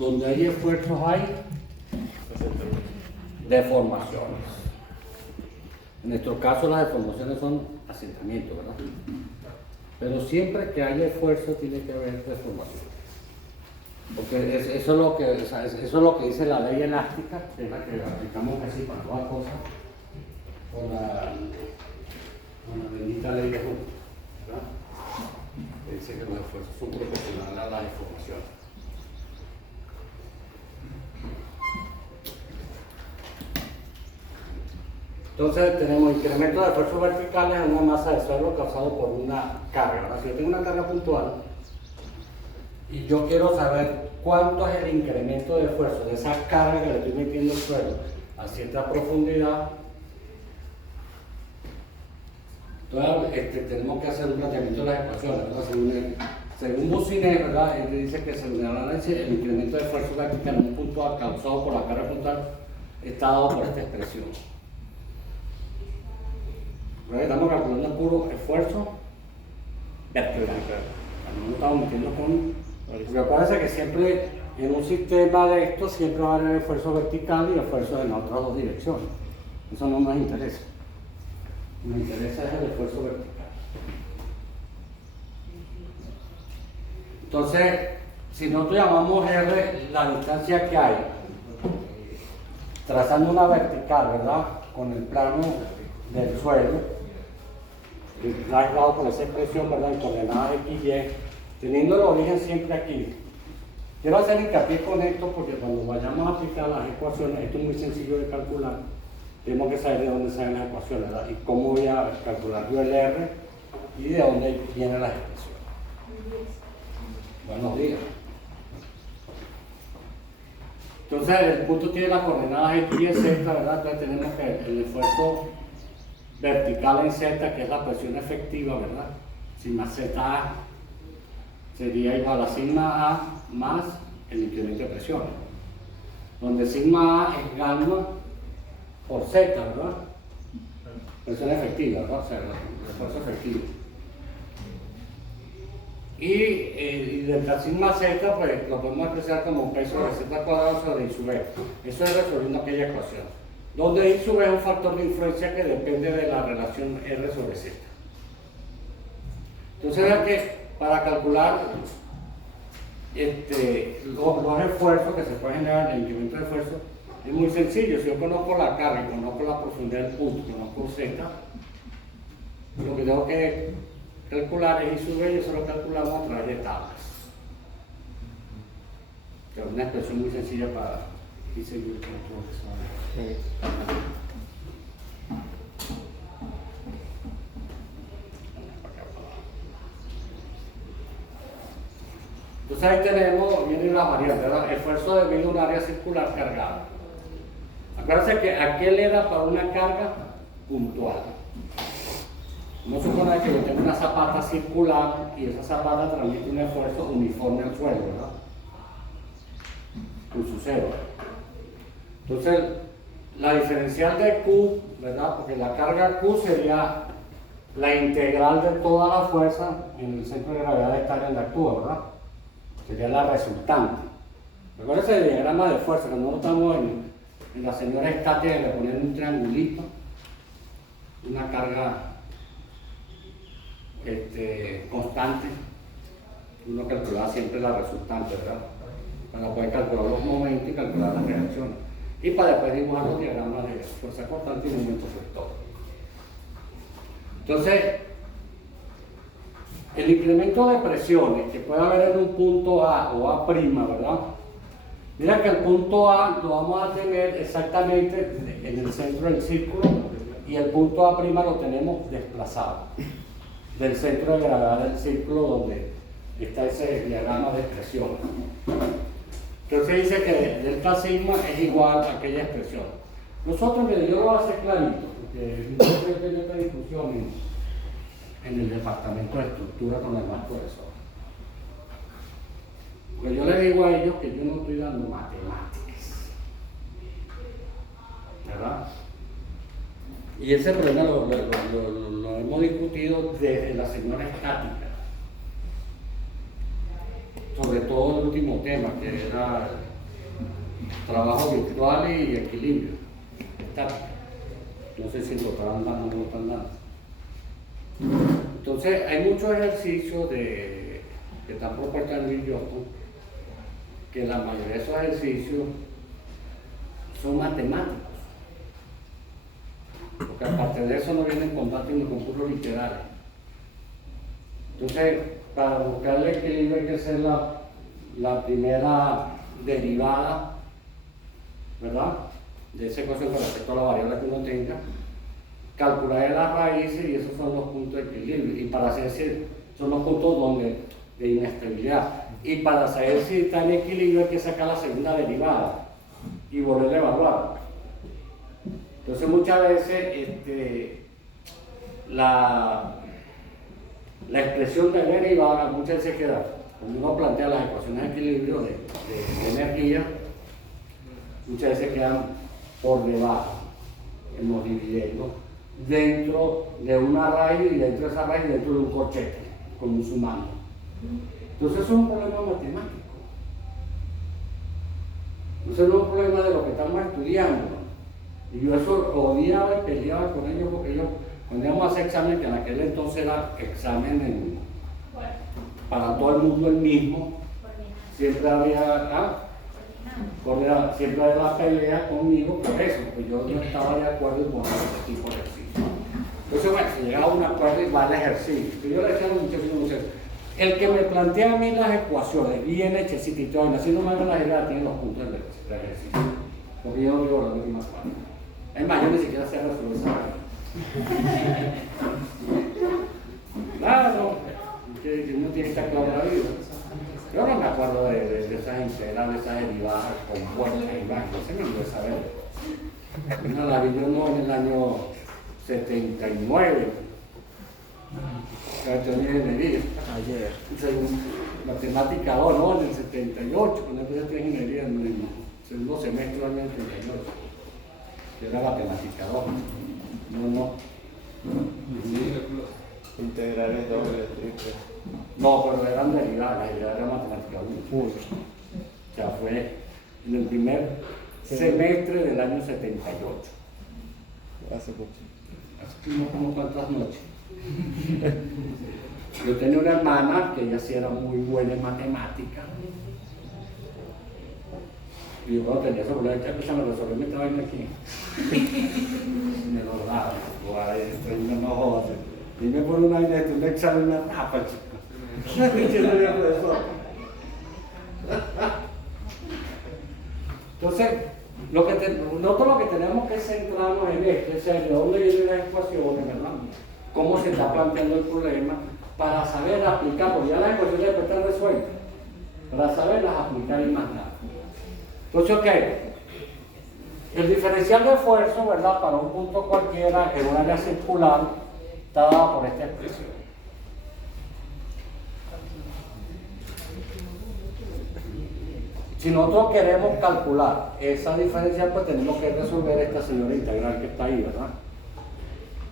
donde hay esfuerzos hay deformaciones. En nuestro caso las deformaciones son asentamientos, ¿verdad? Pero siempre que haya esfuerzo tiene que haber deformación. Porque eso es lo que dice la ley elástica, que es la que aplicamos casi para todas cosas, con la bendita ley de Hooke, ¿verdad? Que dice que los esfuerzos son proporcionales a las deformaciones. Entonces tenemos incremento de esfuerzos verticales en una masa de suelo causado por una carga. Ahora, si yo tengo una carga puntual y yo quiero saber cuánto es el incremento de esfuerzo de esa carga que le estoy metiendo al suelo a cierta profundidad, entonces tenemos que hacer un planteamiento de las ecuaciones, ¿verdad? Según Boussinet, ¿verdad? Él dice que según el análisis, el incremento de esfuerzo vertical en un punto A causado por la carga puntual está dado por esta expresión. Estamos calculando puro esfuerzo vertical. No estamos metiendo con. Porque acuérdense que siempre en un sistema de estos siempre va a haber esfuerzo vertical y esfuerzo en otras dos direcciones. Eso no nos interesa. Nos interesa es el esfuerzo vertical. Entonces, si nosotros llamamos R la distancia que hay, trazando una vertical, ¿verdad? Con el plano del suelo, dado por esa expresión, ¿verdad? En coordenadas X, Y, teniendo el origen siempre aquí. Quiero hacer hincapié con esto porque cuando vayamos a aplicar las ecuaciones, esto es muy sencillo de calcular. Tenemos que saber de dónde salen las ecuaciones, ¿verdad? Y cómo voy a calcular yo el R y de dónde vienen las expresiones. Buenos días. Entonces, el punto tiene las coordenadas X, Y, Z, ¿verdad? Entonces tenemos que el esfuerzo vertical en Z, que es la presión efectiva, ¿verdad? Sigma ZA sería igual a sigma A más el incremento de presión, donde sigma A es gamma por Z, ¿verdad? Presión efectiva, ¿verdad? O sea, el esfuerzo efectivo. Y delta sigma Z, pues lo podemos expresar como un peso de Z cuadrado sobre I sub B. Eso es resolviendo aquella ecuación, donde I sub B es un factor de influencia que depende de la relación R sobre Z. Entonces, vean que para calcular los esfuerzos que se pueden generar, el incremento de esfuerzo, es muy sencillo. Si yo conozco la carga y conozco la profundidad del punto, conozco Z, lo que tengo que calcular es I sub B, y eso lo calculamos a través de tablas. Que es una expresión muy sencilla para seguir con el profesor. Entonces ahí tenemos, vienen las variantes, ¿verdad? Esfuerzo de un área circular cargada. Acuérdense que aquel era para una carga puntual. No supone que yo tengo una zapata circular y esa zapata transmite un esfuerzo uniforme al suelo, ¿verdad? Con su cero. Entonces, la diferencial de Q, ¿verdad? Porque la carga Q sería la integral de toda la fuerza en el centro de gravedad de esta área donde actúa, ¿verdad? Sería la resultante. Recuerden ese diagrama de fuerza, cuando nosotros estamos en la señora estática, le ponen un triangulito, una carga constante, uno calculaba siempre la resultante, ¿verdad? Para poder calcular los momentos y calcular las reacciones. Y para después dibujar los diagramas de fuerza constante y momento vector. Entonces, el incremento de presiones que puede haber en un punto A o A', ¿verdad? Mira que el punto A lo vamos a tener exactamente en el centro del círculo y el punto A' lo tenemos desplazado del centro de gravedad del círculo donde está ese diagrama de expresiones. Entonces dice que delta sigma es igual a aquella expresión. Nosotros, mire, yo lo voy a hacer clarito, porque no tengo esta discusión en el departamento de estructura con el más profesor. Porque yo le digo a ellos que yo no estoy dando matemáticas, ¿verdad? Y ese problema lo hemos discutido desde la señora estática, sobre todo el último tema, que era trabajo virtual y equilibrio. No sé si lo están dando o no lo están dando. Entonces, hay muchos ejercicios que están propuestos en el Newton, que la mayoría de esos ejercicios son matemáticos. Porque aparte de eso no vienen con datos ni con puros literales. Entonces, para buscar el equilibrio hay que hacer la primera derivada, ¿verdad? De esa ecuación con respecto a la variable que uno tenga, calcular las raíces y esos son los puntos de equilibrio. Y para hacer son los puntos de inestabilidad. Y para saber si está en equilibrio hay que sacar la segunda derivada y volver a evaluar. Entonces muchas veces la expresión de derivada muchas veces queda, cuando uno plantea las ecuaciones de equilibrio de energía, muchas veces quedan por debajo en los dividendos, dentro de una raíz y dentro de esa raíz dentro de un corchete, con un sumando. Entonces eso es un problema matemático. Entonces no es un problema de lo que estamos estudiando. Y yo eso odiaba y peleaba con ellos porque ellos, cuando íbamos a hacer examen, que en aquel entonces era examen para todo el mundo el mismo, siempre había siempre había la pelea conmigo por eso, porque yo no estaba de acuerdo en poner ese tipo de ejercicio. Entonces, bueno, se llegaba a un acuerdo y va el ejercicio. Yo le decía a los muchachos, el que me plantea a mí las ecuaciones bien hechecitas y todo, y así no me haga la idea, tiene los puntos de ejercicio. Porque yo no digo la última parte. Es más, yo ni siquiera sé resolver esa área. Claro, que uno tiene que estar claro en la vida. Yo no me acuerdo de esas integrales, esas derivadas compuestas y más, no sé, me lo voy a saber. Bueno, la vi yo no en el año 79. Yo tenía ingeniería. Ayer. Matemática 2, ¿no? En el 78, cuando empecé a tener ingeniería en el segundo semestre del año 78. Yo era matemática 2. No. Integrales dobles, triples. No, pero eran derivadas, era matemática 1. O sea, fue en el primer semestre del año 78. Hace mucho. Hace como cuántas noches. Yo tenía una hermana que ella sí era muy buena en matemáticas. Y yo cuando tenía ese problema, ya empezaba a resolver esta vaina aquí. Me lo daba. No jodas. Y me pone una vaina de un examen, una tapa, chico. Entonces, nosotros lo que tenemos que centrarnos en esto, es de dónde vienen las ecuaciones, ¿verdad? Cómo se está planteando el problema, para saber aplicar, porque ya las ecuaciones están resueltas, para saberlas aplicar y más nada. Entonces, ok, el diferencial de esfuerzo, ¿verdad? Para un punto cualquiera en un área circular está dado por esta expresión. Si nosotros queremos calcular esa diferencial, pues tenemos que resolver esta señora integral que está ahí, ¿verdad?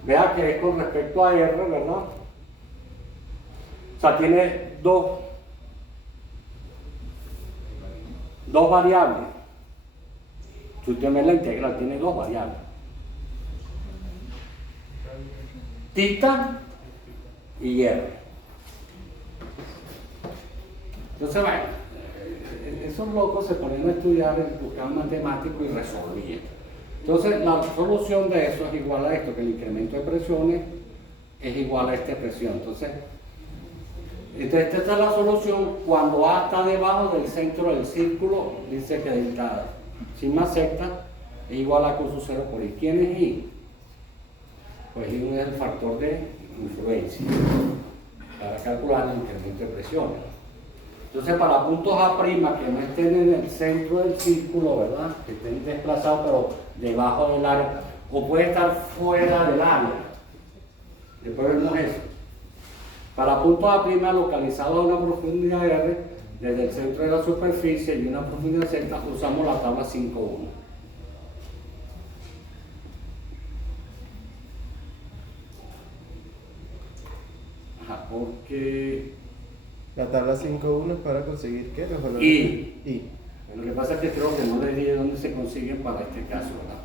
Vea que es con respecto a R, ¿verdad? O sea, tiene dos variables. Si usted ve la integral, tiene dos variables. Tita y R. Entonces, bueno, esos locos se ponían a estudiar, buscaban matemáticos y resolvían. Entonces, la solución de eso es igual a esto, que el incremento de presiones es igual a esta expresión. Entonces, esta es la solución cuando A está debajo del centro del círculo, dice que delta sigma secta es igual a con su 0 por I. ¿Quién es I? Pues I es el factor de influencia para calcular el incremento de presiones. Entonces, para puntos A' que no estén en el centro del círculo, ¿verdad? Que estén desplazados pero debajo del área, o puede estar fuera del área. Después vemos eso. Para puntos A' localizados a una profundidad R, desde el centro de la superficie y una profundidad Z, usamos la tabla 5.1. Ajá, porque... La tabla 5.1 es para conseguir ¿qué? I. Lo que pasa es que creo que no les dije dónde se consiguen para este caso, ¿verdad?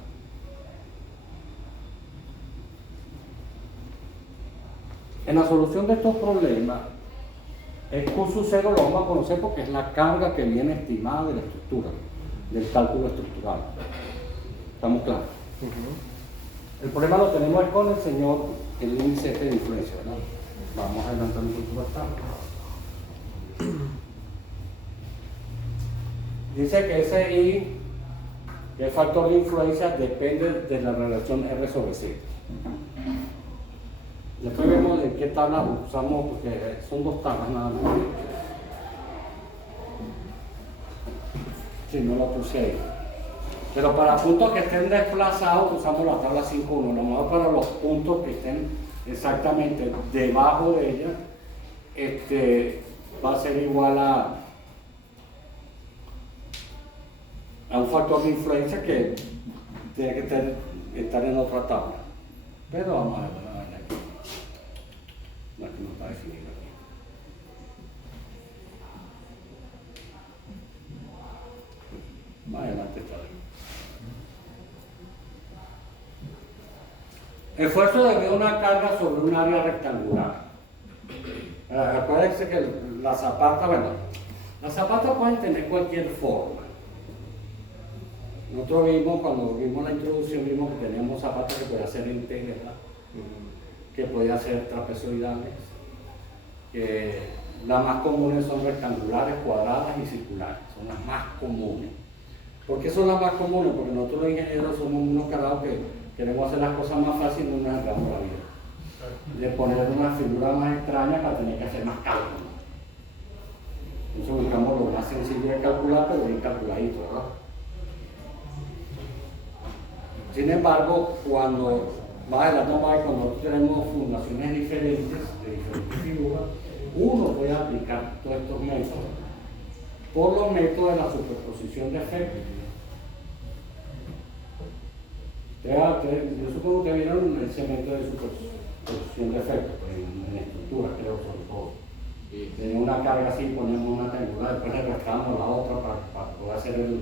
En la solución de estos problemas, el Q sub 0 lo vamos a conocer porque es la carga que viene estimada de la estructura, del cálculo estructural. ¿Estamos claros? El problema lo tenemos con el señor, el índice de influencia, ¿verdad? Vamos a adelantar un poquito bastante. Dice que ese I, que el factor de influencia, depende de la relación R sobre C. Después vemos en qué tabla usamos, porque son dos tablas nada más. Sí, no lo puse ahí. Pero para puntos que estén desplazados usamos la tabla 5.1. Lo mejor para los puntos que estén exactamente debajo de ella, va a ser igual a un factor de influencia que tiene que estar en otra tabla. Pero vamos a ver aquí. No, que no está definido aquí. Más adelante está ahí. Esfuerzo debido a una carga sobre un área rectangular. Acuérdense que las zapatas, bueno, las zapatas pueden tener cualquier forma. Nosotros vimos, cuando vimos la introducción, vimos que teníamos zapatos que podían ser en T, ¿verdad? Que podían ser trapezoidales, que las más comunes son rectangulares, cuadradas y circulares, son las más comunes. ¿Por qué son las más comunes? Porque nosotros los ingenieros somos unos carados que queremos hacer las cosas más fáciles y no nos enredamos la vida. De poner una figura más extraña para tener que hacer más cálculos. Entonces buscamos lo más sencillo de calcular, pero bien calculadito, ¿verdad? Sin embargo, cuando cuando tenemos fundaciones diferentes, de diferentes figuras, uno puede aplicar todos estos métodos. Por los métodos de la superposición de efectos. Yo supongo que vieron ese método de superposición de efectos, en estructura, creo, sobre todo. Tenía una carga así, ponemos una triangular, después le restamos la otra para poder hacer el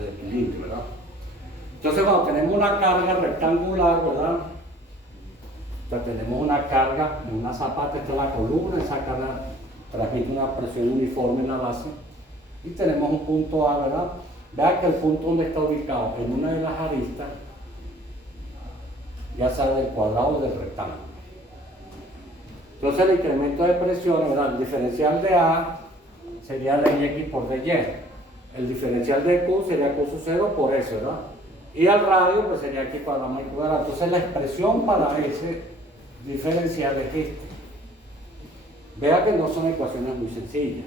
equilibrio, ¿verdad? Entonces, cuando tenemos una carga rectangular, ¿verdad? Entonces, tenemos una carga en una zapata, esta es la columna, esa carga transmite una presión uniforme en la base, y tenemos un punto A, ¿verdad? Vea que el punto donde está ubicado en una de las aristas, ya sea del cuadrado o del rectángulo. Entonces, el incremento de presión, ¿verdad? El diferencial de A sería dx por dy. El diferencial de Q sería Q sub 0 por S, ¿verdad? Y al radio, pues sería aquí cuadrado más cuadrado. Entonces, la expresión para ese diferencial es este. Vea que no son ecuaciones muy sencillas.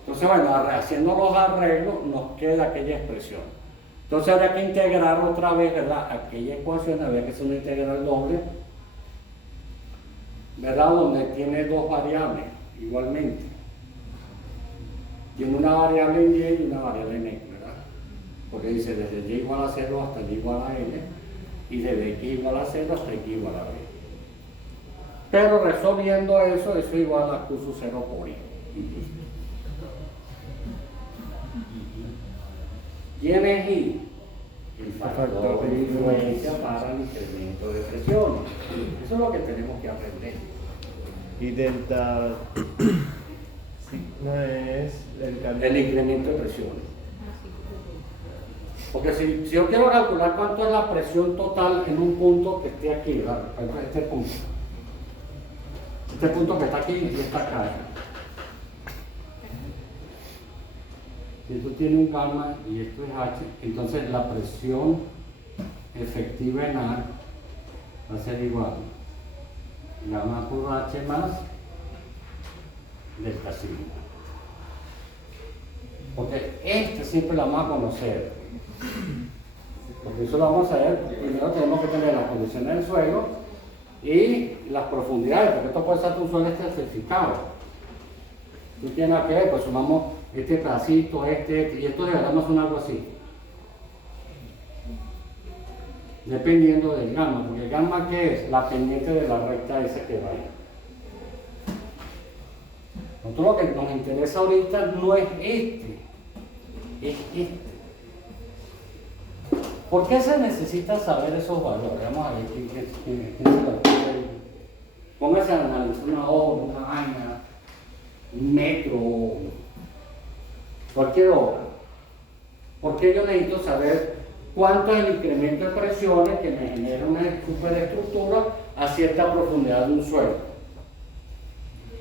Entonces, bueno, haciendo los arreglos nos queda aquella expresión. Entonces, habría que integrar otra vez, ¿verdad? Aquella ecuación, habría que hacer una integral doble, ¿verdad? Donde tiene dos variables, igualmente. Tiene una variable en y y una variable en x, ¿verdad? Porque dice desde y igual a 0 hasta y igual a n, y desde x igual a 0 hasta x igual a b. Pero resolviendo eso, eso igual a Q sub 0 por i. ¿Quién es I? El factor de influencia para el incremento de presión. Eso es lo que tenemos que aprender. Y delta sigma es El incremento de presiones. Porque si yo quiero calcular cuánto es la presión total en un punto que esté aquí, ¿verdad? Este punto. Este punto que está aquí y está acá. Si esto tiene un gamma y esto es H, entonces la presión efectiva en A va a ser igual a gamma por H más delta sigma. Porque este siempre la vamos a conocer. Porque eso lo vamos a ver. Primero tenemos que tener las condiciones del suelo y las profundidades, porque esto puede ser un suelo estratificado. ¿Tú tienes que ver? Pues sumamos este pedacito, y esto de verdad no son algo así. Dependiendo del gamma, porque el gamma, ¿qué es? La pendiente de la recta esa que vaya. Nosotros lo que nos interesa ahorita no es este, es este. ¿Por qué se necesita saber esos valores? Vamos a ver quién se lo puede. Póngase a analizar una obra, una vaina, un metro, cualquier obra. ¿Por qué yo necesito saber cuánto es el incremento de presiones que me genera una superestructura a cierta profundidad de un suelo?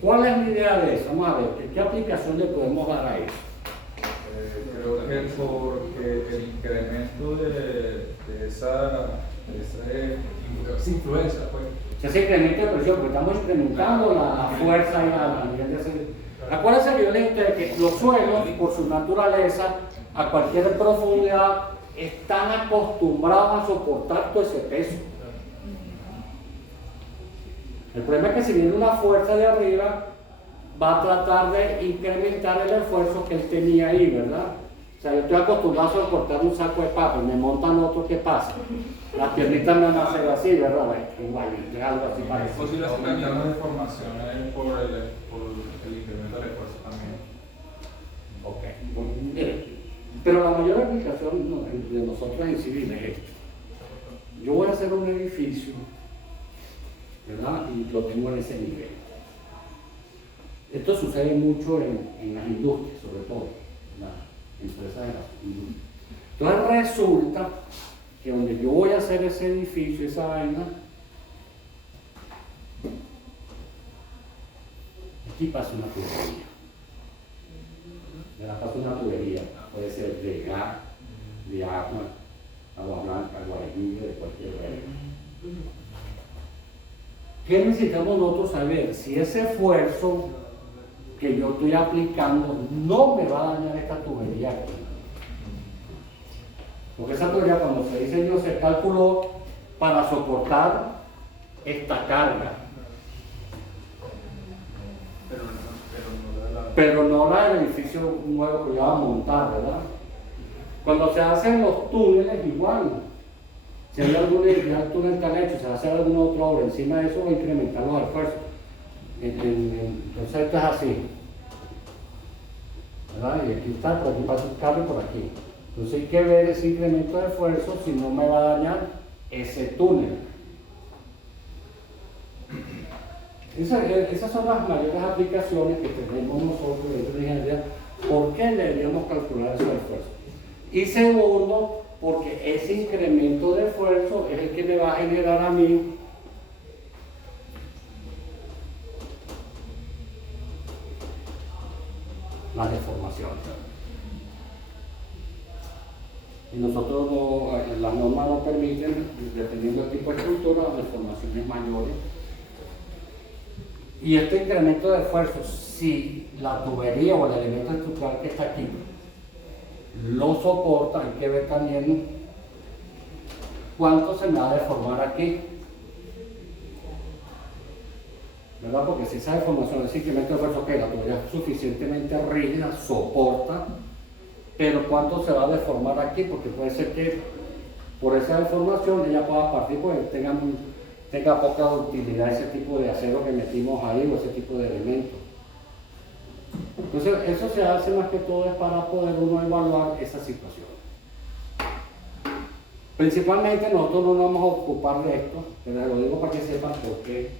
¿Cuál es la idea de eso? Vamos a ver, ¿qué aplicación le podemos dar a eso? Creo que porque el incremento de esa influencia, pues. Ese incremento de presión, porque estamos incrementando la fuerza y la nivel de hacer. Acuérdense que yo les dije a ustedes que los suelos, por su naturaleza, a cualquier profundidad, están acostumbrados a soportar todo ese peso. El problema es que si viene una fuerza de arriba, va a tratar de incrementar el esfuerzo que él tenía ahí, ¿verdad? O sea, yo estoy acostumbrado a soportar un saco de papas, me montan otro, ¿qué pasa? Las piernitas me van a hacer así, ¿verdad? Igual, algo así parecido. Es posible que haya deformaciones por el incremento del esfuerzo también. Ok, bueno, mire, pero la mayor aplicación de nosotros en civil es esto. Yo voy a hacer un edificio, ¿verdad? Y lo tengo en ese nivel. Esto sucede mucho en las industrias, sobre todo, en las empresas de las industrias. Entonces resulta que donde yo voy a hacer ese edificio, esa vaina, aquí pasa una tubería. Me la pasa una tubería, puede ser de gas, de agua, agua blanca, agua de lluvia, de cualquier manera. ¿Qué necesitamos nosotros saber? Si ese esfuerzo que yo estoy aplicando no me va a dañar esta tubería aquí. Porque esa tubería, cuando se diseñó, se calculó para soportar esta carga. Pero no la del edificio nuevo que yo voy a montar, ¿verdad? Cuando se hacen los túneles, igual. Si hay algún túnel están hecho, se va a hacer alguna otra obra encima de eso, va a incrementar los esfuerzos. Entonces esto es así, ¿verdad? Y aquí está, por aquí pasa un cable por aquí. Entonces hay que ver ese incremento de esfuerzo si no me va a dañar ese túnel. Esas son las mayores aplicaciones que tenemos nosotros dentro de la ingeniería. ¿Por qué deberíamos calcular esos esfuerzos? Y segundo, porque ese incremento de esfuerzo es el que me va a generar a mí las deformaciones. Y nosotros las normas nos permiten, dependiendo del tipo de estructura, deformaciones mayores. Y este incremento de esfuerzo, si la tubería o el elemento estructural que está aquí lo soporta, hay que ver también cuánto se me va a deformar aquí, ¿verdad? Porque si esa deformación, ese incremento de esfuerzo, que la tubería es suficientemente rígida, soporta, pero cuánto se va a deformar aquí, porque puede ser que por esa deformación ella pueda partir, porque tenga poca utilidad ese tipo de acero que metimos ahí o ese tipo de elementos. Entonces eso se hace más que todo es para poder uno evaluar esa situación. Principalmente nosotros no nos vamos a ocupar de esto, pero lo digo para que sepan por qué.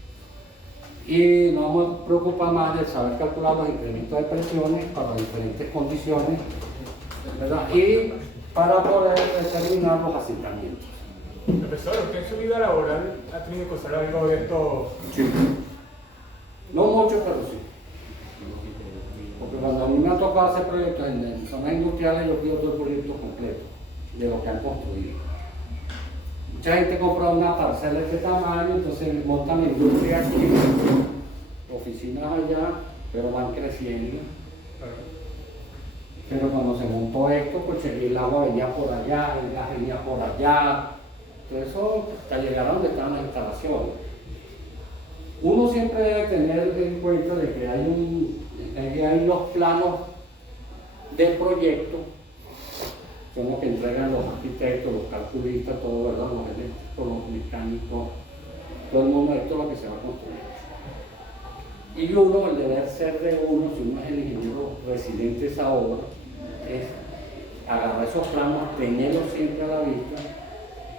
Y nos vamos a preocupar más de saber calcular los incrementos de presiones para diferentes condiciones, ¿verdad? Y para poder determinar los asentamientos. Profesor, ¿usted en su vida laboral ha tenido que usar algo de esto? Sí. No mucho, pero sí. Porque cuando a mí me ha tocado hacer proyectos en zonas industriales, yo pido todo el proyecto completo de lo que han construido. Mucha gente compra una parcela de este tamaño, entonces montan la industria aquí, oficinas allá, pero van creciendo. Pero cuando se montó esto, pues el agua venía por allá, el gas venía por allá. Todo eso hasta llegar a donde estaban las instalaciones. Uno siempre debe tener en cuenta de que hay los planos de proyecto, son los que entregan los arquitectos, los calculistas, todo, ¿verdad? Los eléctricos, los mecánicos, todo el mundo, esto es lo que se va a construir. Y uno, el deber ser de uno, si uno es el ingeniero residente de esa obra, es agarrar esos planos, tenerlos siempre a la vista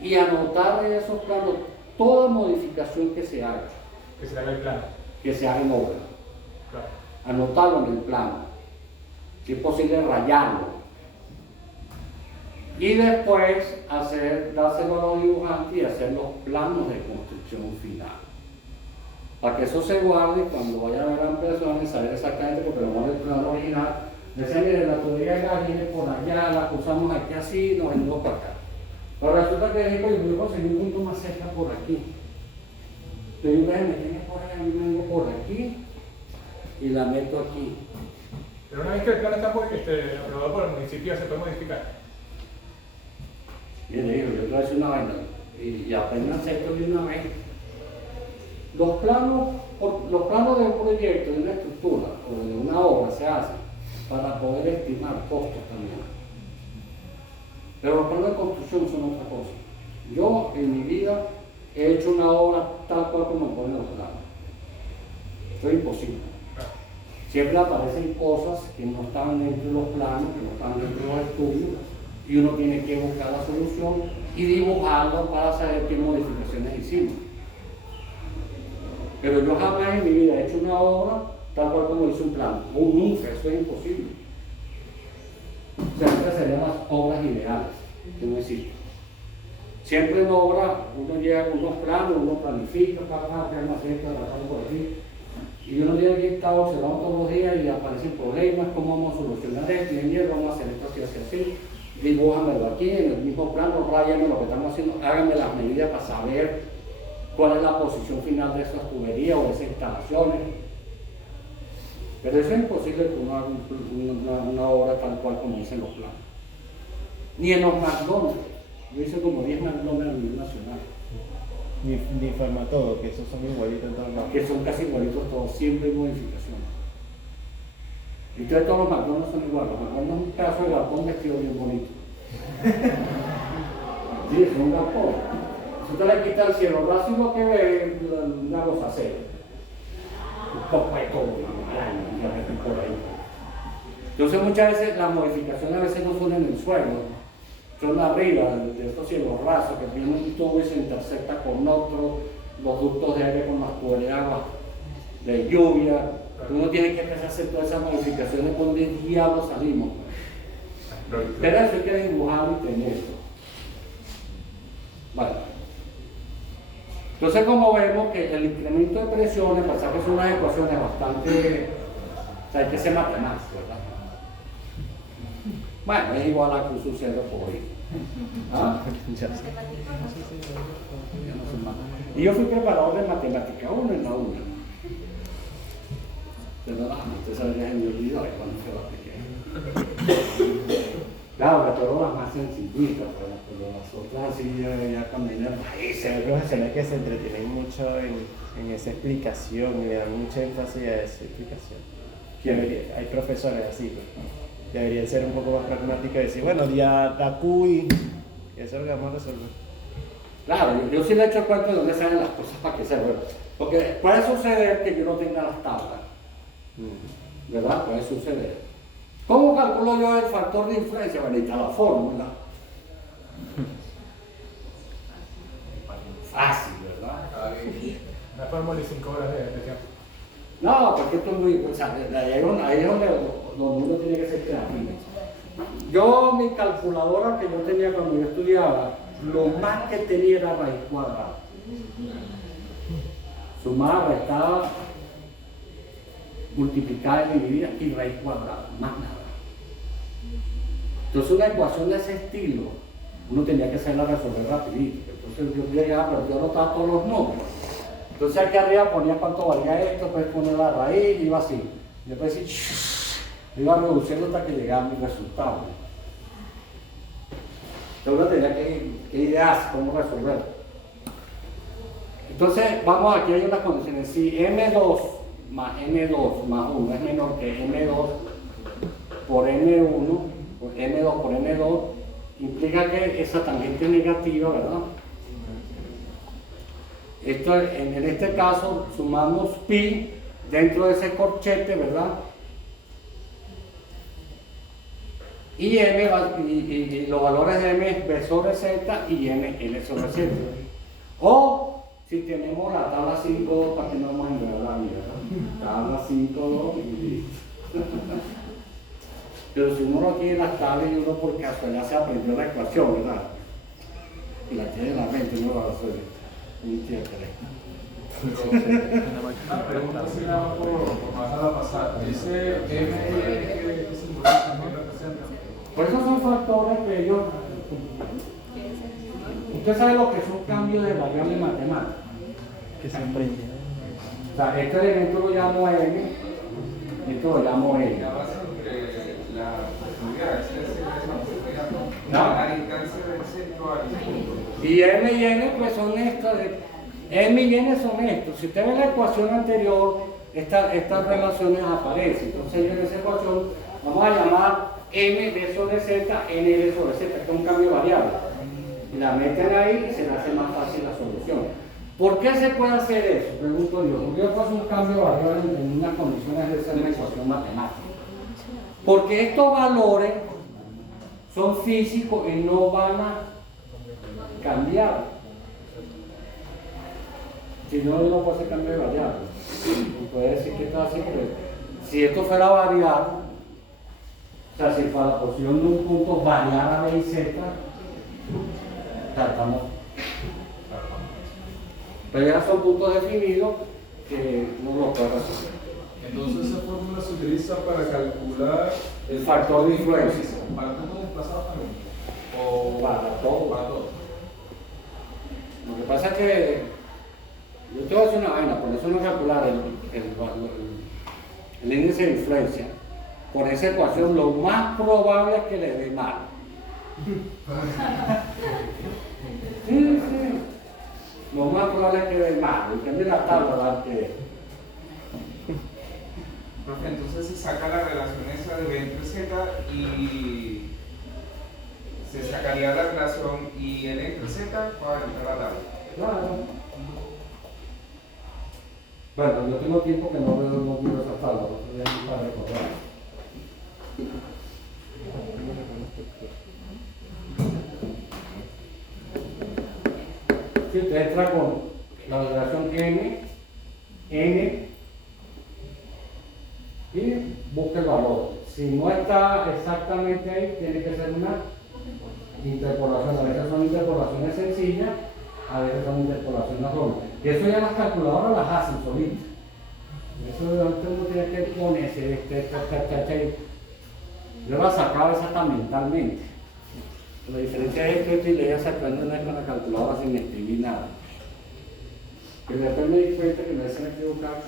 y anotar en esos planos toda modificación que se haga. Que se haga el plano. Que se haga en obra. Claro. Anotarlo en el plano. Si es posible, rayarlo. Y después dárselo a los dibujantes y hacer los planos de construcción final. Para que eso se guarde y cuando vaya a ver ampliaciones, saber exactamente, porque lo mejor el plano original, decía, mire, la tubería de gas viene por allá, la cruzamos aquí así, nos venimos para acá. Pero resulta que yo voy a conseguir un punto más cerca por aquí. Entonces una vez me tiene por allá, yo vengo por aquí y la meto aquí. Pero una vez que el plano está aprobado por el municipio, se puede modificar. Bien, digo, yo te voy a decir una vaina, y apenas esto de una vez. Los planos de un proyecto, de una estructura o de una obra se hacen para poder estimar costos también. Pero los planos de construcción son otra cosa. Yo en mi vida he hecho una obra tal cual como ponen los planos. Esto es imposible. Siempre aparecen cosas que no estaban dentro de los planos, que no estaban dentro de los estudios, y uno tiene que buscar la solución y dibujarlo para saber qué modificaciones hicimos. Pero yo jamás en mi vida he hecho una obra tal cual como hice un plano. Nunca, eso es imposible. O sea, estas serían las obras ideales, que no existen. Siempre en obra uno llega con unos planos, uno planifica, que hay más cerca, por aquí. Y uno tiene que estar observando todos los días y aparecen problemas, cómo vamos a solucionar esto, y vamos a hacer esto así. Dibújamelo aquí en el mismo plano, ráyame lo que estamos haciendo, háganme las medidas para saber cuál es la posición final de esas tuberías o de esas instalaciones. Pero eso es imposible que uno haga una obra tal cual como dicen los planos. Ni en los McDonald's. Yo hice como 10 McDonald's a nivel nacional. Ni Farmatodo, que esos son igualitos en todos lados. Que son casi igualitos todos, siempre hay modificaciones. Y entonces todos los McDonald's son iguales. Los McDonald's es un pedazo de galpón vestido bien bonito. Sí, es un galpón. Si usted le quita el cielo raso y lo que ve es una rosacea. Un poco de todo, una araña, por ahí. Entonces muchas veces las modificaciones a veces no son en el suelo, son arriba de estos cielos rasos que viene un tubo y se intersecta con otro, los ductos de aire con las tuberías de agua de lluvia. Uno tiene que empezar a hacer todas esas modificaciones con el diablo salimos. Pero eso hay que dibujarlo y tenerlo. Vale. Entonces, como vemos que el incremento de presiones, pasa que son unas ecuaciones bastante, o sea, hay que ser matemáticas, ¿verdad? Bueno, es igual a Q sub 0 por I. ¿Ah? Ya sé. Y yo fui preparador de matemática 1 en la 1. Pero usted sabría que me olvidó de cuando se la pequeña. Claro, que todas las más sencillitas, pero las otras así ya caminan raíces. Los profesionales que se entretienen mucho en esa explicación y le dan mucha énfasis a esa explicación. Hay profesores así, pues, deberían ser un poco más pragmáticos y decir, bueno, ya da Q y eso es lo que vamos a resolver. Claro, yo sí le he hecho el cuento de dónde salen las cosas para que se vean. Porque puede suceder que yo no tenga las tablas, ¿verdad? Puede suceder. ¿Cómo calculo yo el factor de influencia? Bueno, necesita la fórmula. Fácil, ¿verdad? Una fórmula y 5 horas de tiempo. No, porque esto es muy... O sea, ahí es donde uno tiene que ser creativo. Yo, mi calculadora que yo tenía cuando yo estudiaba, lo más que tenía era raíz cuadrada. Sumada, restada, multiplicada y dividida y raíz cuadrada, más nada. Entonces una ecuación de ese estilo, uno tenía que hacerla resolver rapidito. Entonces yo llegaba, pero yo anotaba todos los números. Entonces aquí arriba ponía cuánto valía esto, después ponía la raíz, iba así. Y después iba reduciendo hasta que llegaba mi resultado. Entonces uno tenía que idear cómo resolver. Entonces, vamos, aquí hay unas condiciones. Si M2 más N2 más 1 es menor que M2 por M1, M2 por M2, implica que esa tangente es negativa, ¿verdad? Esto, en este caso, sumamos pi dentro de ese corchete, ¿verdad? Y M y los valores de M es B sobre Z y N L sobre Z. O si tenemos la tabla 5, para que no vamos a enredar la mierda, tabla 5 y listo. Pero si uno no tiene las tablas y uno por casualidad se aprendió la ecuación, ¿verdad? Y la tiene en la mente, no va a hacer un tiempo. Una pregunta así nada más por más a la pasada. Ese M que simboliza, ¿qué representa? Por eso son factores que ellos... Usted sabe lo que es un cambio de variable matemática. Que se aprende. O sea, este elemento lo llamo M, esto lo llamo N. La base entre la profundidad, esa profundidad, No. la distancia del centro al punto. Y M y N pues son estos, M y N son estos. Si usted ve la ecuación anterior, estas relaciones aparecen. Entonces yo en esa ecuación vamos a llamar M B sobre Z, N L sobre Z, que es un cambio de variable. Y la meten ahí y se le hace más fácil la solución. ¿Por qué se puede hacer eso? Pregunto yo. ¿Por qué yo paso un cambio de variable en unas condiciones de ser una ecuación matemática? Porque estos valores son físicos y no van a cambiar. Si no, yo no puedo hacer cambio de variable. Puede decir que está así, pero si esto fuera variable, o sea, si para la posición de un punto variara B y Z, ya estamos. Pero ya son puntos definidos que no lo puedo hacer. Entonces esa fórmula se utiliza para calcular El factor de influencia. ¿Para todo desplazado también? ¿O Para todo. Para todo. Lo que pasa es que yo te voy a hacer una vaina, por eso no calcular el índice de influencia. Por esa ecuación, lo más probable es que le dé mal. Sí. Lo más probable es que le dé mal. Y que la tabla va a que. Profe, entonces se saca la relación esa de B entre Z y se sacaría la relación y L entre Z para entrar a la tabla. Claro. Bueno, yo tengo tiempo que no veo esa tabla, no sé para recordar. Si usted entra con la relación M, N y busca el valor. Si no está exactamente ahí, tiene que ser una interpolación. A veces son interpolaciones sencillas, a veces son interpolaciones dobles. Y eso ya las calculadoras las hacen solitas. Eso antes uno tiene que ponerse yo la sacaba esa mentalmente. La diferencia es que y leía sacando con la calculadora sin escribir nada. Pero después me di cuenta que me hacían equivocar.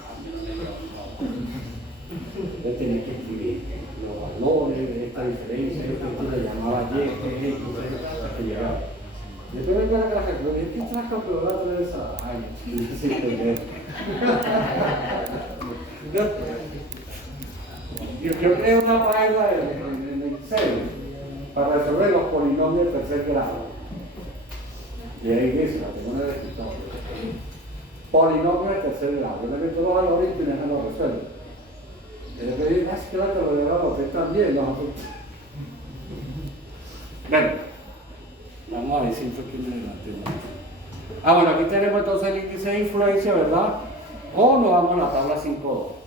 Yo tenía que escribir los valores de esta diferencia, esto le llamaba Y, X, hasta que llegaba. Después me di cuenta que la calculadora, ¿qué es la calculadora de esa? Ay, sin entender. Yo creé una página en Excel para resolver los polinomios de tercer grado. Y ahí dice, la tengo en el escritorio. Polinomios de tercer grado. Yo le meto los valores y me lo resuelvo. Y después digo, es que la calculadora lo hace también, ¿no? Bueno, vamos a ver si esto aquí me delante. Bueno, aquí tenemos entonces el índice de influencia, ¿verdad? O nos vamos a la tabla 5.2.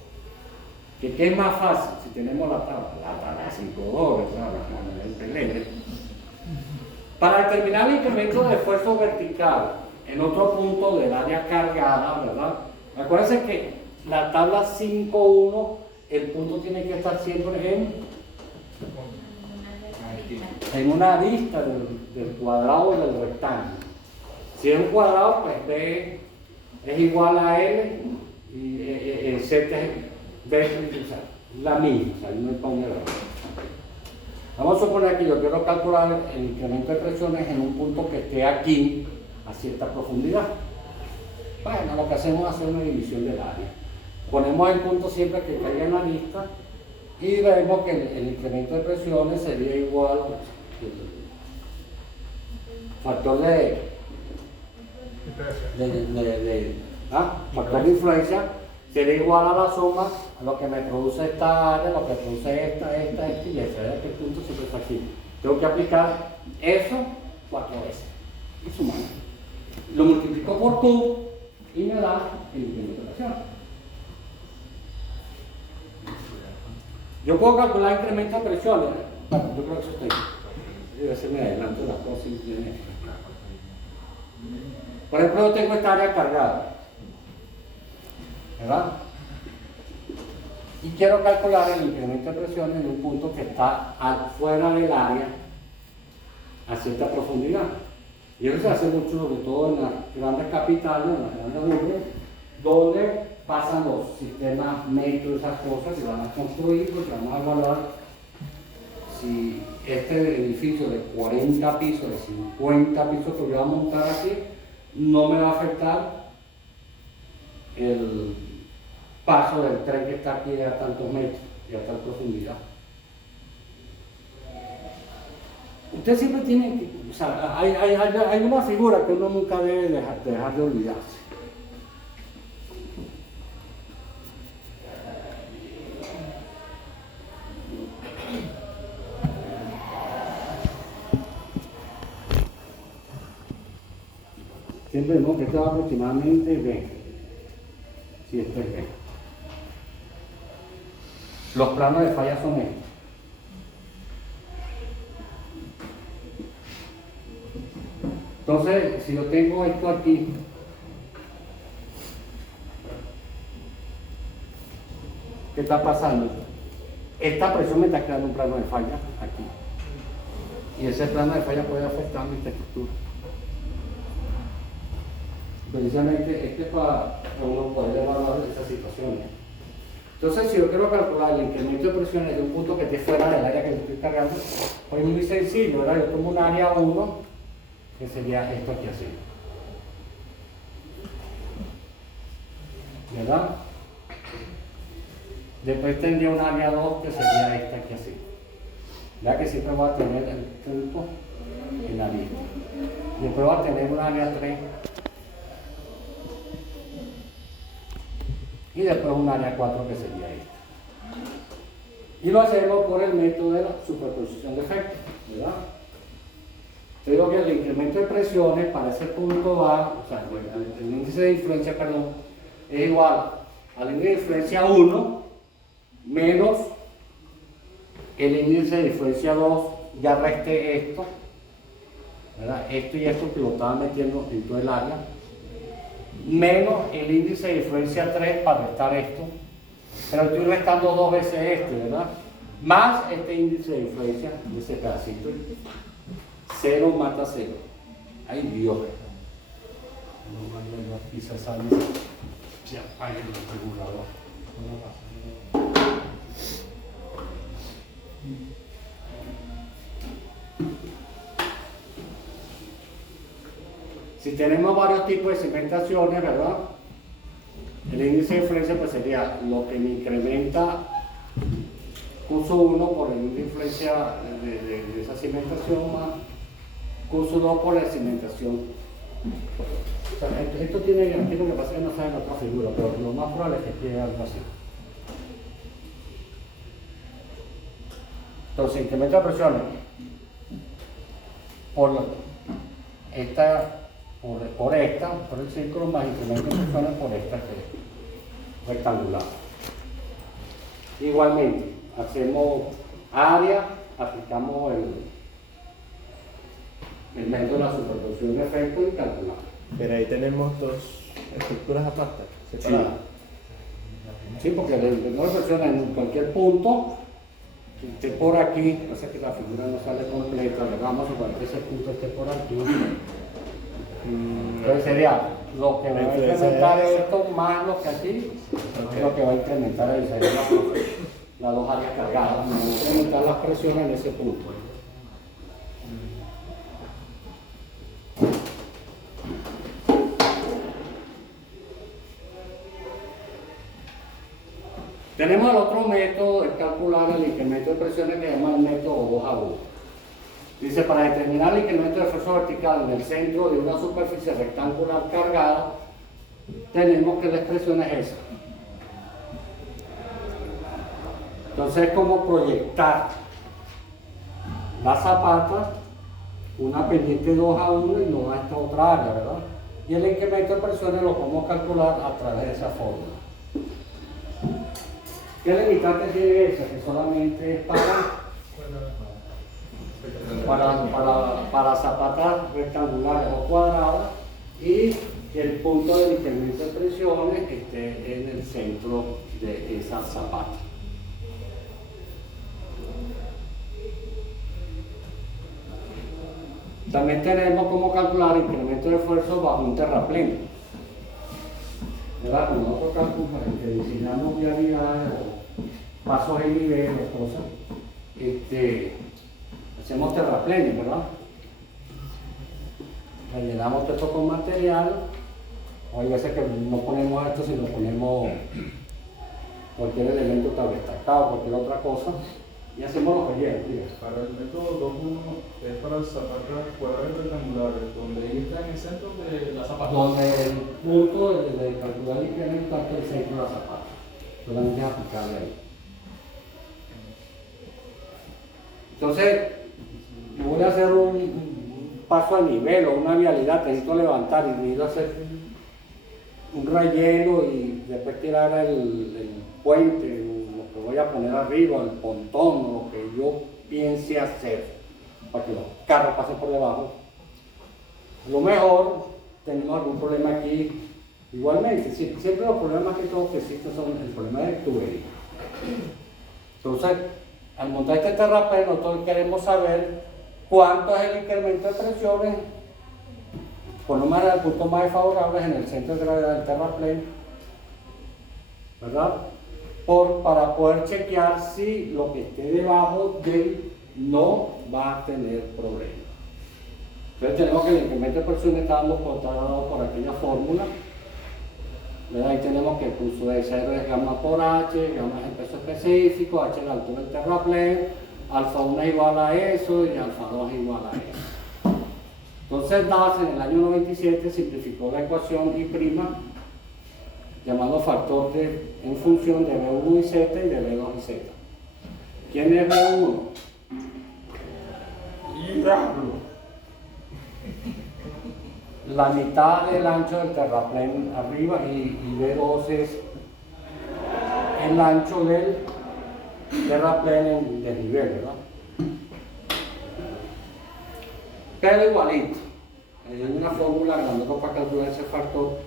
¿Qué es más fácil? Si tenemos la tabla 5.2, ¿verdad? Para determinar el incremento de esfuerzo vertical en otro punto del área cargada, ¿verdad? Acuérdense que la tabla 5.1, el punto tiene que estar siempre en una arista del cuadrado del rectángulo. Si es un cuadrado, pues B es igual a L y Z es B, o sea, la misma, o sea, no me pongo la. Vamos a suponer que yo quiero calcular el incremento de presiones en un punto que esté aquí a cierta profundidad. Bueno, lo que hacemos es hacer una división del área. Ponemos el punto siempre que caiga en la lista y vemos que el incremento de presiones sería igual al factor factor de influencia será igual a la suma a lo que me produce esta área, lo que produce esta y esta, y este punto siempre está aquí. Tengo que aplicar eso 4 veces y sumar. Lo multiplico por Q y me da el incremento de presión. Yo puedo calcular el incremento de presiones. Bueno, yo creo que eso está ahí. Debe ser me adelanto las cosas y tiene. Por ejemplo, yo tengo esta área cargada, ¿verdad? Y quiero calcular el incremento de presión en un punto que está fuera del área a cierta profundidad. Y eso se hace mucho, sobre todo en las grandes capitales, en las grandes urbes, donde pasan los sistemas metro y esas cosas y van a construir, porque van a evaluar si este edificio de 40 pisos, de 50 pisos que voy a montar aquí, no me va a afectar el paso del tren que está aquí a tantos metros y a tal profundidad. Usted siempre tiene que, o sea, hay una figura que uno nunca debe dejar de olvidarse. Siempre vemos que esto va aproximadamente 20. Si esto es 20. Los planos de falla son estos. Entonces, si yo tengo esto aquí, ¿qué está pasando? Esta presión me está creando un plano de falla aquí. Y ese plano de falla puede afectar mi estructura. Precisamente este es para uno poder evaluar esas situaciones. Entonces, si yo quiero calcular el incremento de presiones de un punto que esté fuera del área que yo estoy cargando, pues es muy sencillo, ¿verdad? Yo tomo un área 1, que sería esto aquí así. ¿Verdad? Después tendría un área 2, que sería esta aquí así. Ya que siempre voy a tener el punto en la lista. Después voy a tener un área 3. Y después un área 4 que sería esta. Y lo hacemos por el método de la superposición de efectos, ¿verdad? Yo digo que el incremento de presiones para ese punto A, o sea, el índice de influencia, perdón, es igual al índice de influencia 1 menos el índice de influencia 2, ya resté esto, ¿verdad? Esto y esto que lo estaba metiendo en todo el área, menos el índice de influencia 3 para restar esto, pero estoy restando 2 veces este, ¿verdad? Más este índice de influencia de ese pedacito. 0 mata 0. Ay Dios. No manda la pizza sale. Se apaga el regulador. Si tenemos varios tipos de cimentaciones, ¿verdad? El índice de influencia pues sería lo que me incrementa curso 1 por el índice de influencia de esa cimentación más curso 2 por la cimentación. O sea, esto tiene, aquí lo que pasa es que no saben la otra figura, pero lo más probable es que quede algo así. Entonces, incremento de presiones por esta, por el círculo, más incremento de presiones por esta que es rectangular. Igualmente, hacemos área, aplicamos el método de la superposición de efectos y calculamos. Pero ahí tenemos dos estructuras aparte, separadas. Sí, porque el no de presión en cualquier punto que esté por aquí, no sé que la figura no sale completa, le vamos a suponer que ese punto esté por aquí. Entonces sería lo que va a incrementar esto más lo que aquí, es lo que va a incrementar el las dos áreas cargadas, va a incrementar las presiones en ese punto. Tenemos el otro método de calcular el incremento de presiones que se llama el método 2 a 1. Dice, para determinar el incremento de esfuerzo vertical en el centro de una superficie rectangular cargada, tenemos que la expresión es esa. Entonces es como proyectar la zapata, una pendiente 2 a 1 y no a esta otra área, ¿verdad? Y el incremento de presiones lo podemos calcular a través de esa fórmula. ¿Qué limitante tiene esa? Que solamente es para zapatas rectangulares o cuadradas y que el punto del incremento de presiones esté en el centro de esa zapata. También tenemos cómo calcular el incremento de esfuerzo bajo un terraplén. ¿Verdad? Con otro cálculo para que diseñamos vialidades o pasos en nivel o cosas, hacemos terraplenes, ¿verdad? Rellenamos todo esto con material. Hay veces que no ponemos esto, sino ponemos cualquier elemento tal destacado, cualquier otra cosa, y hacemos los rellenos. Para el método 2.1 es para zapatas cuadradas rectangulares, donde ahí está en el centro de la zapata. Donde el punto de calcular el incremento está el centro de la zapata. Solamente es aplicarle ahí. Entonces, yo voy a hacer un paso a nivel o una vialidad, necesito levantar y necesito hacer un relleno y después tirar el puente, lo que voy a poner arriba, el pontón, lo que yo piense hacer para que los carros pasen por debajo. A lo mejor tenemos algún problema aquí. Igualmente, siempre los problemas que todos que existen son el problema de tubería. Entonces, al montar este terraplén, nosotros queremos saber cuánto es el incremento de presiones, por lo menos el punto más desfavorable en el centro de gravedad del terraplén, ¿verdad? Para poder chequear si lo que esté debajo de él no va a tener problemas. Entonces tenemos que el incremento de presiones está dando por aquella fórmula, ¿verdad? Ahí tenemos que el pulso de SR es gamma por H, gamma es el peso específico, H es la altura del terraplén, alfa 1 es igual a eso y alfa 2 es igual a eso. Entonces DAS en el año 97 simplificó la ecuación I', llamando factor en función de B1 y Z y de B2 y Z. ¿Quién es B1? La mitad del ancho del terraplén arriba y B2 es el ancho del terraplén en desnivel, ¿verdad? Pero igualito, hay una fórmula grandota para calcular ese factor,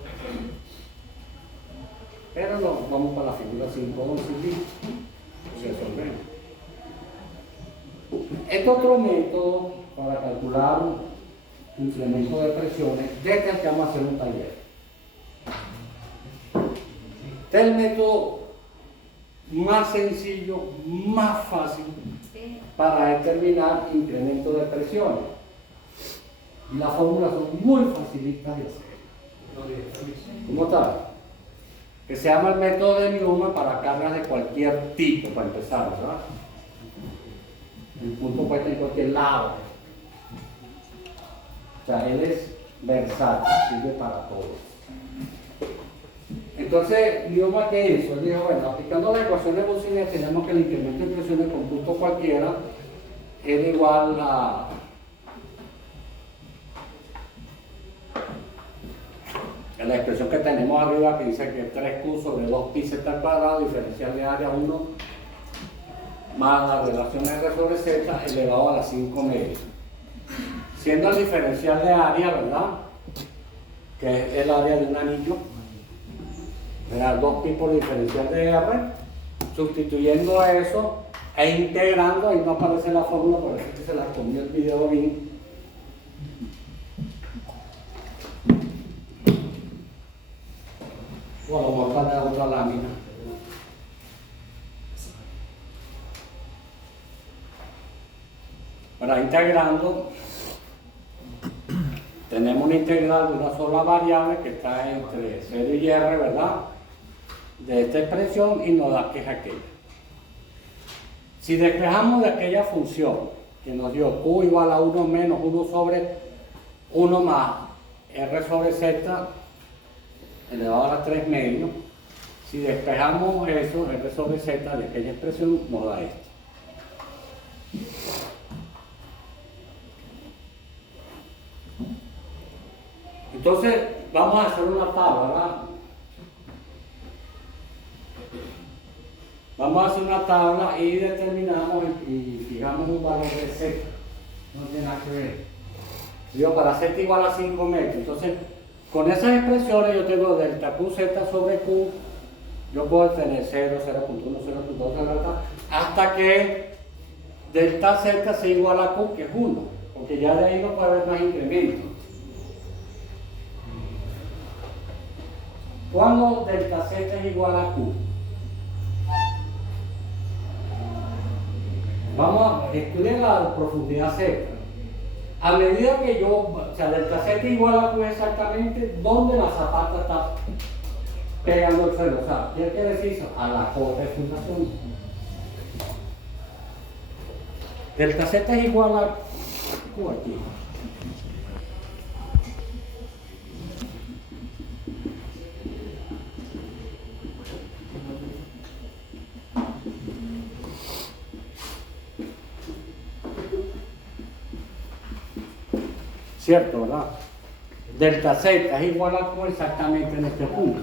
pero no, vamos para la figura 5.11 y se resolvemos. Este otro método para calcular incremento de presiones, desde el que vamos a hacer un taller. Este es el método más sencillo, más fácil para determinar incremento de presiones. Y las fórmulas son muy facilitas de hacer. ¿Cómo está? Que se llama el método de Newman para cargas de cualquier tipo, para empezar, ¿verdad? El punto puede estar en cualquier lado. O sea, él es versátil, sirve para todo. Entonces, Newman, ¿qué hizo? Él dijo, bueno, aplicando la ecuación de Boussinet, tenemos que el incremento de presiones con punto cualquiera era igual a la expresión que tenemos arriba que dice que 3Q sobre 2pi z al cuadrado, diferencial de área 1 más la relación R sobre Z elevado a la 5 media. Siendo el diferencial de área, ¿verdad? Que es el área de un anillo, ¿verdad? 2pi por diferencial de R, sustituyendo eso e integrando, ahí no aparece la fórmula, por eso que se la comió el video bien. O a lo mejor para otra lámina. Para integrando, tenemos una integral de una sola variable que está entre 0 y R, ¿verdad? De esta expresión y nos da que es aquella. Si despejamos de aquella función que nos dio Q igual a 1 menos 1 sobre 1 más R sobre Z elevado a la 3 medio, Si despejamos eso, R sobre Z de aquella expresión, nos da esto. Entonces, vamos a hacer una tabla, ¿verdad? Vamos a hacer una tabla y determinamos y fijamos un valor de Z. No tiene nada que ver. Digo, para Z igual a 5 metros. Entonces, con esas expresiones yo tengo delta QZ sobre Q. Yo puedo tener 0, 0.1, 0.2, hasta que delta Z sea igual a Q, que es 1. Porque ya de ahí no puede haber más incremento. ¿Cuándo delta Z es igual a Q? Vamos a estudiar la profundidad Z. A medida que yo, o sea, delta Z igual a Q exactamente donde la zapata está pegando el suelo. O sea, ¿qué quiere decir eso? A la cota de fundación. Delta Z es igual a Q aquí. ¿Cierto, verdad? Delta Z es igual a Q exactamente en este punto.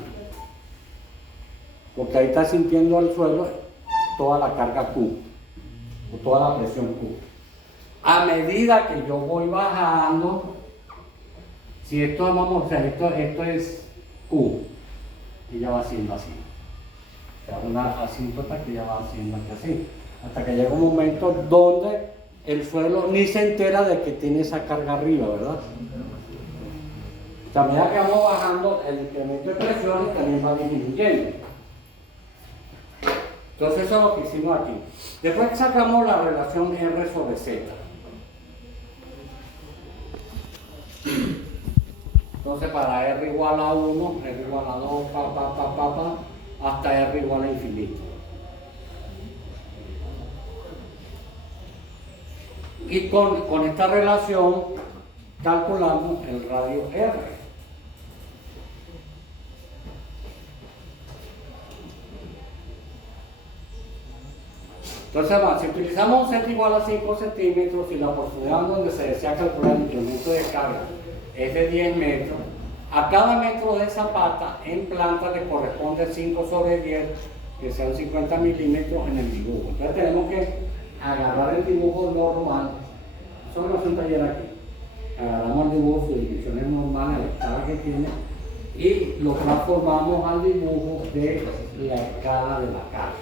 Porque ahí está sintiendo al suelo toda la carga Q, o toda la presión Q. A medida que yo voy bajando, si esto vamos a hacer, esto es Q, y ya va haciendo así. O sea, una asíntota que ya va haciendo así. Hasta que llega un momento donde el suelo ni se entera de que tiene esa carga arriba, ¿verdad? A medida que vamos bajando, el incremento de presión también va disminuyendo. Entonces eso es lo que hicimos aquí. Después sacamos la relación R sobre Z. Entonces para R igual a 1, R igual a 2, hasta R igual a infinito. Y con esta relación calculamos el radio R. Entonces, si utilizamos un Z igual a 5 centímetros y la profundidad donde se desea calcular el incremento de carga es de 10 metros, a cada metro de zapata en planta le corresponde 5 sobre 10, que sean 50 milímetros en el dibujo. Entonces tenemos que agarrar el dibujo normal. Eso no es un taller aquí. Agarramos el dibujo, sus dimensiones normales, la escala que tiene, y lo transformamos al dibujo de la escala de la carga.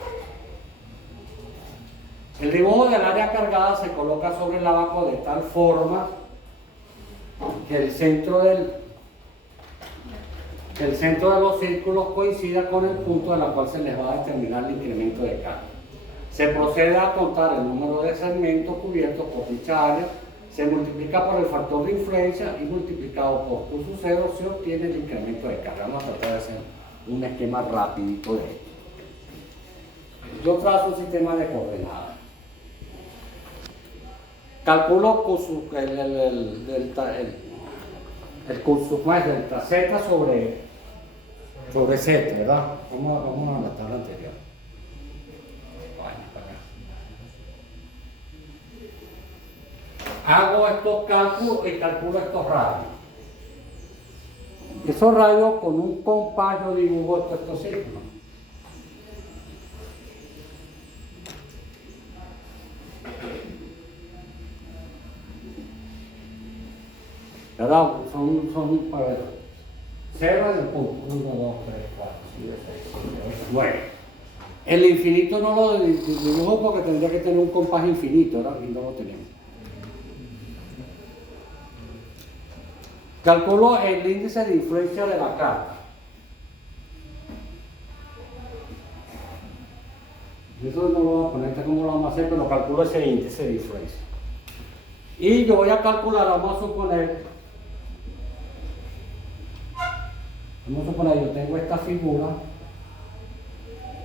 El dibujo del área cargada se coloca sobre el abaco de tal forma que el centro de los círculos coincida con el punto en el cual se les va a determinar el incremento de carga. Se procede a contar el número de segmentos cubiertos por dicha área, se multiplica por el factor de influencia y multiplicado por Q sub 0 se obtiene el incremento de carga. Vamos a tratar de hacer un esquema rapidito de esto. Yo trazo un sistema de coordenadas. Calculo el curso más delta Z sobre Z, ¿verdad? Vamos a la tabla anterior. Hago estos cálculos y calculo estos radios. Esos radios con un compás yo dibujo estos círculos. ¿Verdad? Son para ver. 0 en el punto. 1, 2, 3, 4, 5, 6, 7, 8, 9. El infinito no lo dibujo porque tendría que tener un compás infinito, ¿verdad? Y no lo tenemos. Calculo el índice de influencia de la carga. Eso no lo voy a poner, cómo lo vamos a hacer, pero calculo ese índice de influencia. Y yo voy a calcular, vamos a suponer, yo tengo esta figura,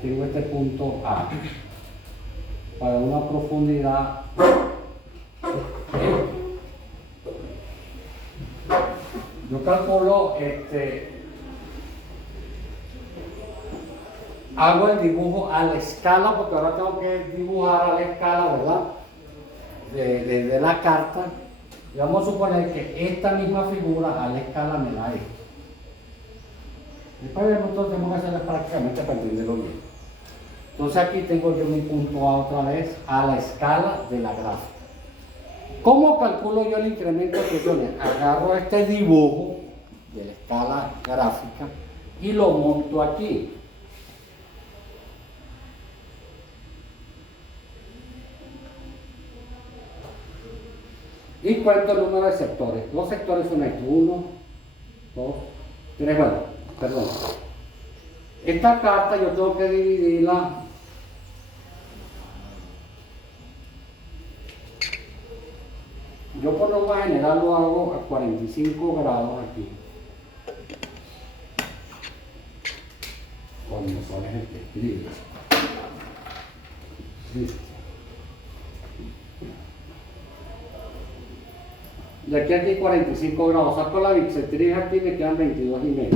tengo este punto A, para una profundidad yo calculo hago el dibujo a la escala, porque ahora tengo que dibujar a la escala, ¿verdad? De la carta. Y vamos a suponer que esta misma figura a la escala me da esto. Después nosotros tenemos que hacerla prácticamente para entenderlo bien. Entonces aquí tengo yo mi punto A otra vez a la escala de la gráfica. ¿Cómo calculo yo el incremento de presiones? Agarro este dibujo de la escala gráfica y lo monto aquí. Y cuento el número de sectores. Los sectores son estos: 1, 2, 3, bueno, perdón. Esta carta yo tengo que dividirla yo por norma general lo hago a 45 grados aquí. Cuando pones el que escribe. Listo. Y aquí 45 grados. Saco la bisectriz aquí, me quedan 22,5.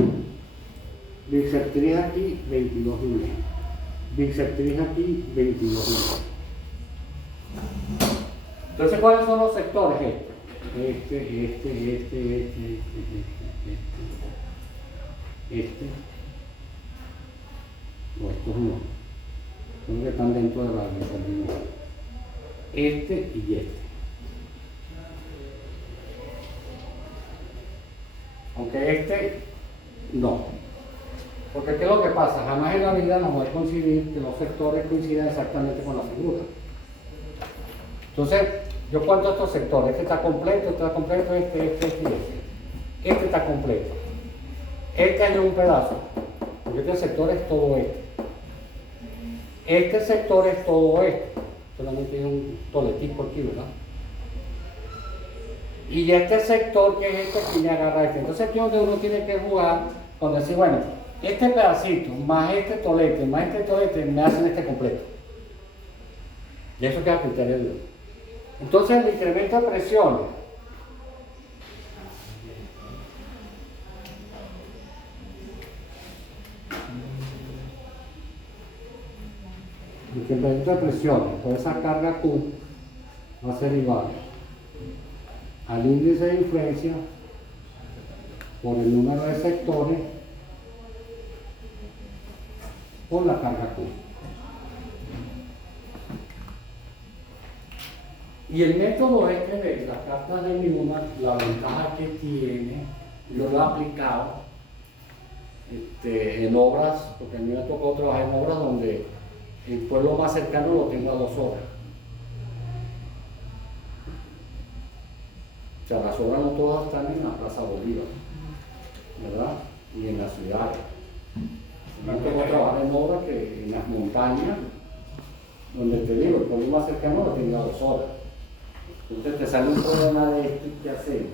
Bisectriz aquí, 22,5. Bisectriz aquí, 22,5. Entonces, ¿cuáles son los sectores? Este. No, estos no. Son que están dentro de la bisectriz. Este y este. Aunque este no. Porque ¿qué es lo que pasa? Jamás en la vida nos va a coincidir que los sectores coincidan exactamente con la figura. Entonces, yo cuento estos sectores. Este está completo, este. Este está completo. Este hay un pedazo. Porque este sector es todo este. Este sector es todo este. Solamente hay un toletico aquí, ¿verdad? Y este sector que es este aquí me agarra este. Entonces aquí es donde uno tiene que jugar con decir, bueno, este pedacito más este tolete me hacen este completo. Y eso queda a criterio de Dios. Entonces el incremento de presión por esa carga Q va a ser igual al índice de influencia por el número de sectores por la carga Q. Y el método este de las cartas de Newman, la ventaja que tiene, yo lo he aplicado en obras, porque a mí me tocó trabajar en obras donde el pueblo más cercano lo tengo a 2 horas. O sea, las obras no todas están en la Plaza Bolívar, ¿verdad? Y en las ciudades. Me tocó trabajar en obras que en las montañas, donde te digo, el pueblo más cercano lo tengo a 2 horas. Entonces te sale un problema de esto y qué hacemos.